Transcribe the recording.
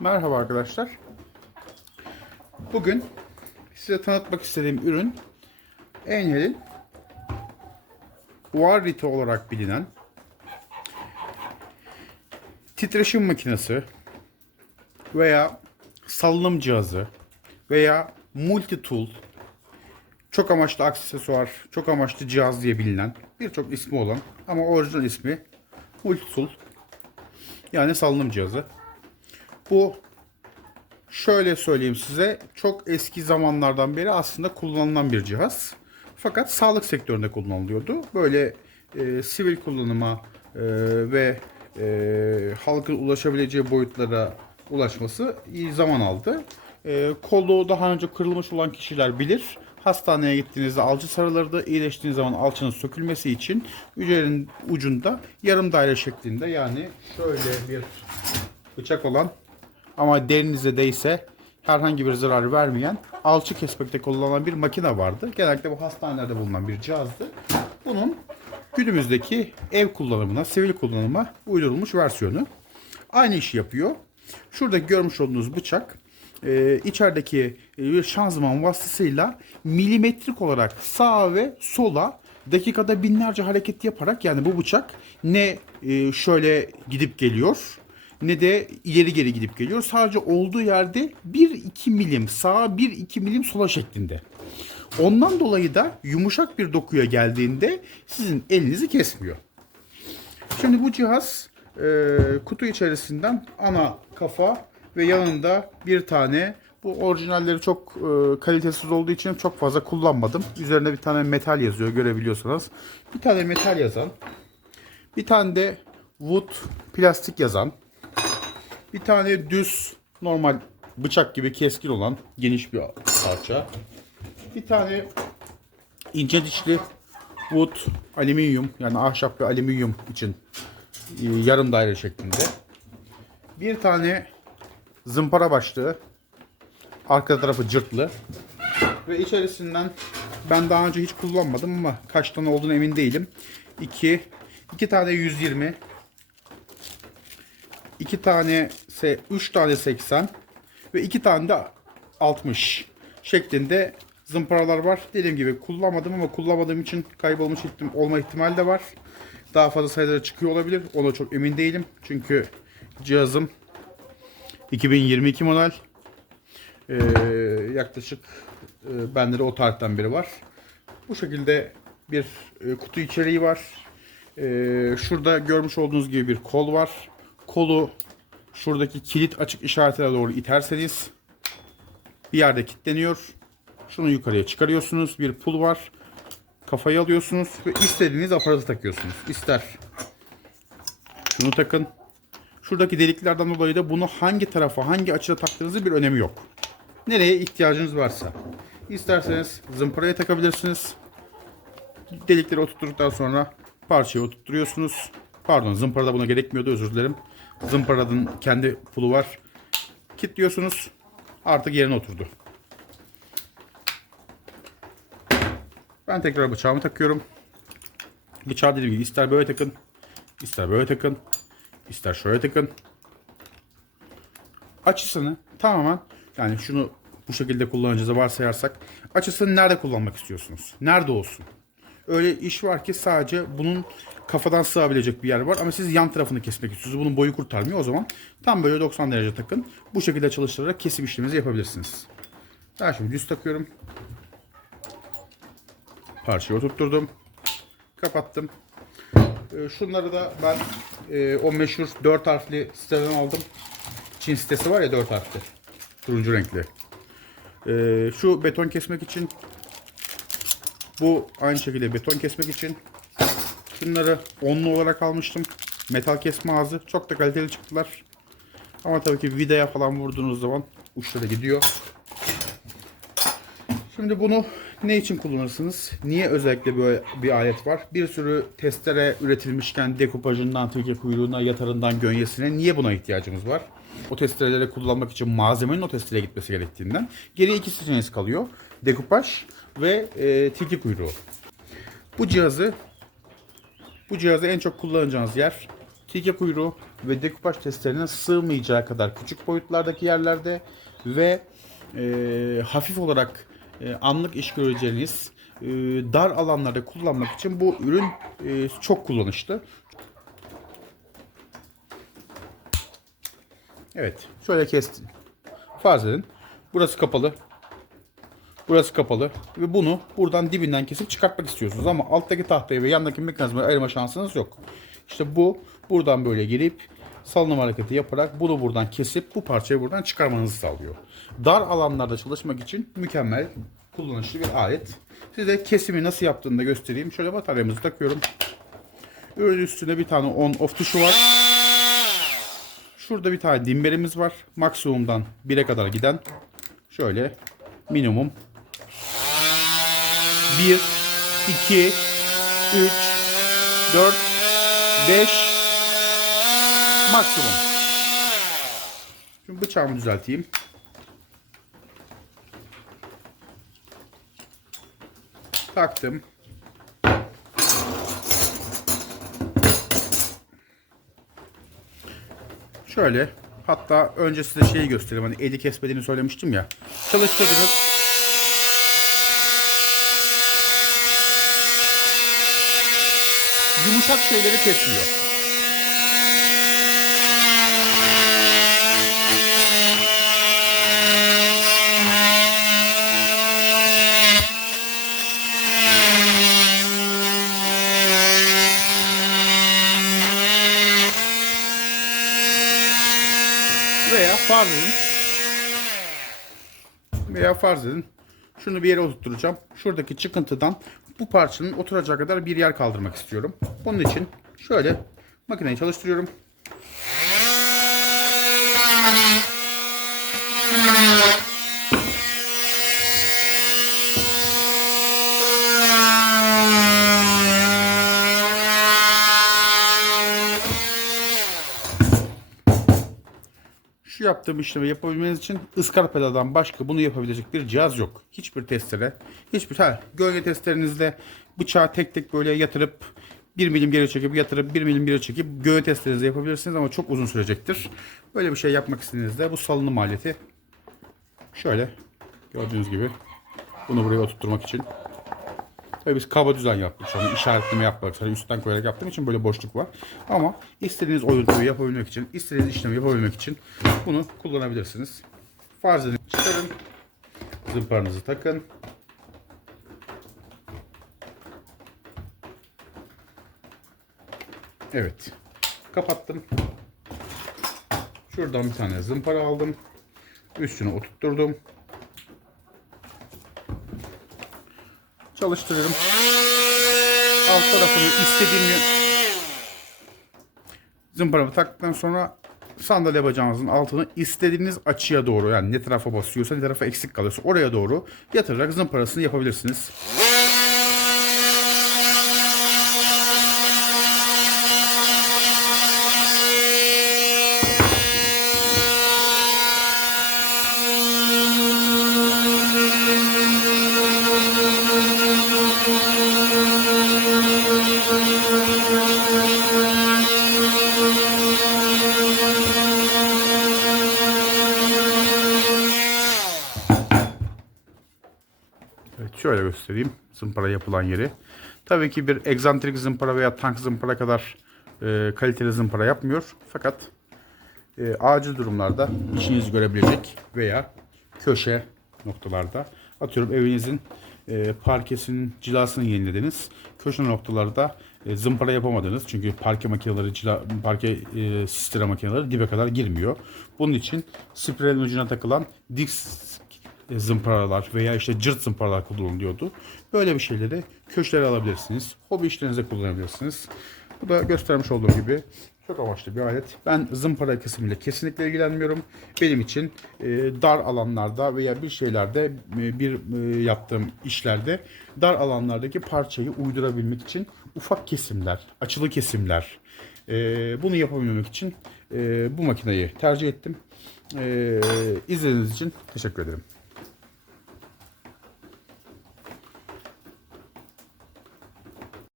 Merhaba arkadaşlar. Bugün size tanıtmak istediğim ürün Enhel'in Warrite olarak bilinen titreşim makinesi veya salınım cihazı veya multi tool çok amaçlı aksesuar, çok amaçlı cihaz diye bilinen birçok ismi olan ama orijinal ismi multi tool yani salınım cihazı. Bu şöyle söyleyeyim size çok eski zamanlardan beri aslında kullanılan bir cihaz. Fakat sağlık sektöründe kullanılıyordu. Böyle e, sivil kullanıma e, ve e, halkın ulaşabileceği boyutlara ulaşması iyi zaman aldı. E, kolu daha önce kırılmış olan kişiler bilir. Hastaneye gittiğinizde alçı sarılırdı. İyileştiğiniz zaman alçının sökülmesi için hücrenin ucunda yarım daire şeklinde yani şöyle bir bıçak olan ama derinize değse herhangi bir zarar vermeyen alçı kesmekte kullanılan bir makine vardı. Genellikle bu hastanelerde bulunan bir cihazdı. Bunun günümüzdeki ev kullanımına, sivil kullanıma uydurulmuş versiyonu. Aynı işi yapıyor. Şurada görmüş olduğunuz bıçak e, içerideki e, bir şanzıman vasıtasıyla milimetrik olarak sağa ve sola dakikada binlerce hareket yaparak yani bu bıçak ne e, şöyle gidip geliyor ne de ileri geri gidip geliyor. Sadece olduğu yerde 1-2 milim sağa 1-2 milim sola şeklinde. Ondan dolayı da yumuşak bir dokuya geldiğinde sizin elinizi kesmiyor. Şimdi bu cihaz e, kutu içerisinden ana kafa ve yanında bir tane bu orijinalleri çok e, kalitesiz olduğu için çok fazla kullanmadım. Üzerinde bir tane metal yazıyor görebiliyorsanız. Bir tane metal yazan. Bir tane de wood plastik yazan. Bir tane düz normal bıçak gibi keskin olan geniş bir parça. Bir tane ince dişli wood alüminyum yani ahşap ve alüminyum için e, yarım daire şeklinde. Bir tane zımpara başlığı. Arka tarafı cırtlı. Ve içerisinden ben daha önce hiç kullanmadım ama kaç tane olduğunu emin değilim. 2 2 tane 120 2 tane 3 tane 80 ve 2 tane de 60 şeklinde zımparalar var. Dediğim gibi kullanmadım ama kullanmadığım için kaybolmuş olma ihtimali de var. Daha fazla sayılara çıkıyor olabilir. Ona çok emin değilim. Çünkü cihazım 2022 model. Ee, yaklaşık e, bende de o tarihten beri var. Bu şekilde bir e, kutu içeriği var. Ee, şurada görmüş olduğunuz gibi bir kol var. Kolu şuradaki kilit açık işaretine doğru iterseniz bir yerde kilitleniyor. Şunu yukarıya çıkarıyorsunuz. Bir pul var. Kafayı alıyorsunuz ve istediğiniz aparatı takıyorsunuz. İster şunu takın. Şuradaki deliklerden dolayı da bunu hangi tarafa, hangi açıda taktığınızı bir önemi yok. Nereye ihtiyacınız varsa. İsterseniz zımparaya takabilirsiniz. Delikleri oturttuktan sonra parçayı oturtturuyorsunuz. Pardon zımparada buna gerekmiyordu özür dilerim. Zımparanın kendi pulu var. Kilitliyorsunuz. Artık yerine oturdu. Ben tekrar bıçağımı takıyorum. Bıçağı dediğim gibi ister böyle takın, ister böyle takın, ister şöyle takın. Açısını tamamen yani şunu bu şekilde kullanacağız varsayarsak açısını nerede kullanmak istiyorsunuz? Nerede olsun? Öyle iş var ki sadece bunun kafadan sığabilecek bir yer var ama siz yan tarafını kesmek istiyorsunuz. Bunun boyu kurtarmıyor. O zaman tam böyle 90 derece takın. Bu şekilde çalıştırarak kesim işleminizi yapabilirsiniz. Ben şimdi düz takıyorum. Parçayı oturtturdum. Kapattım. Ee, Şunları da ben e, o meşhur 4 harfli siteden aldım. Çin sitesi var ya 4 harfli. Turuncu renkli. Ee, Şu beton kesmek için bu aynı şekilde beton kesmek için şunları onlu olarak almıştım. Metal kesme ağzı. Çok da kaliteli çıktılar. Ama tabii ki vidaya falan vurduğunuz zaman uçları gidiyor. Şimdi bunu ne için kullanırsınız? Niye özellikle böyle bir alet var? Bir sürü testere üretilmişken dekupajından, tilki kuyruğuna, yatarından, gönyesine niye buna ihtiyacımız var? O testereleri kullanmak için malzemenin o testere gitmesi gerektiğinden. Geriye iki seçeneğiniz kalıyor. Dekupaj ve e, tilki kuyruğu. Bu cihazı bu cihazı en çok kullanacağınız yer tilki kuyruğu ve dekupaj testlerine sığmayacağı kadar küçük boyutlardaki yerlerde ve e, hafif olarak e, anlık iş göreceğiniz e, dar alanlarda kullanmak için bu ürün e, çok kullanışlı. Evet, şöyle kestim. Farz edin. Burası kapalı. Burası kapalı ve bunu buradan dibinden kesip çıkartmak istiyorsunuz ama alttaki tahtayı ve yandaki mekanizmayı ayırma şansınız yok. İşte bu buradan böyle girip salınım hareketi yaparak bunu buradan kesip bu parçayı buradan çıkarmanızı sağlıyor. Dar alanlarda çalışmak için mükemmel kullanışlı bir alet. Size kesimi nasıl yaptığını da göstereyim. Şöyle bataryamızı takıyorum. Ürün üstünde bir tane on off tuşu var. Şurada bir tane dimberimiz var. Maksimumdan 1'e kadar giden. Şöyle minimum 1, 2, 3, 4, 5 maksimum. Şimdi bıçağımı düzelteyim. Taktım. Şöyle hatta önce size şeyi göstereyim. Hani eli kesmediğini söylemiştim ya. Çalıştırdınız. Yumuşak şeyleri kesmiyor. Veya farz edin. Veya farz edin. Şunu bir yere oturtacağım. Şuradaki çıkıntıdan bu parçanın oturacağı kadar bir yer kaldırmak istiyorum. Bunun için şöyle makineyi çalıştırıyorum. Yaptığım işlemi yapabilmeniz için ıskar pedaldan başka bunu yapabilecek bir cihaz yok. Hiçbir testere, hiçbir ha, gölge testlerinizde bıçağı tek tek böyle yatırıp 1 milim geri çekip yatırıp 1 milim geri çekip gölge testlerinizi yapabilirsiniz ama çok uzun sürecektir. Böyle bir şey yapmak istediğinizde bu salınım aleti şöyle gördüğünüz gibi bunu buraya oturtturmak için Tabii biz kaba düzen yaptık an işaretleme yapmak sonra üstten koyarak yaptığım için böyle boşluk var. Ama istediğiniz oyuntuyu yapabilmek için, istediğiniz işlemi yapabilmek için bunu kullanabilirsiniz. Farz edin çıkarın. Zımparanızı takın. Evet. Kapattım. Şuradan bir tane zımpara aldım. Üstüne oturtturdum. Çalıştırıyorum. Alt tarafını istediğim. Zımparamı taktıktan sonra sandalye bacağınızın altını istediğiniz açıya doğru yani ne tarafa basıyorsa ne tarafa eksik kalıyorsa oraya doğru yatırarak zımparasını yapabilirsiniz. Şöyle göstereyim zımpara yapılan yeri. Tabii ki bir egzantrik zımpara veya tank zımpara kadar e, kaliteli zımpara yapmıyor. Fakat e, acil durumlarda işinizi görebilecek veya köşe noktalarda atıyorum evinizin e, parkesinin cilasını yenilediniz. Köşe noktalarda e, zımpara yapamadınız. Çünkü parke makineleri, cila, parke e, sistere makineleri dibe kadar girmiyor. Bunun için spreyin ucuna takılan disk e, zımparalar veya işte cırt zımparalar kullanılıyordu. Böyle bir şeyleri köşelere alabilirsiniz. Hobi işlerinize kullanabilirsiniz. Bu da göstermiş olduğum gibi çok amaçlı bir alet. Ben zımpara kısmıyla kesinlikle ilgilenmiyorum. Benim için e, dar alanlarda veya bir şeylerde e, bir e, yaptığım işlerde dar alanlardaki parçayı uydurabilmek için ufak kesimler, açılı kesimler e, bunu yapabilmek için e, bu makineyi tercih ettim. E, izlediğiniz için teşekkür ederim.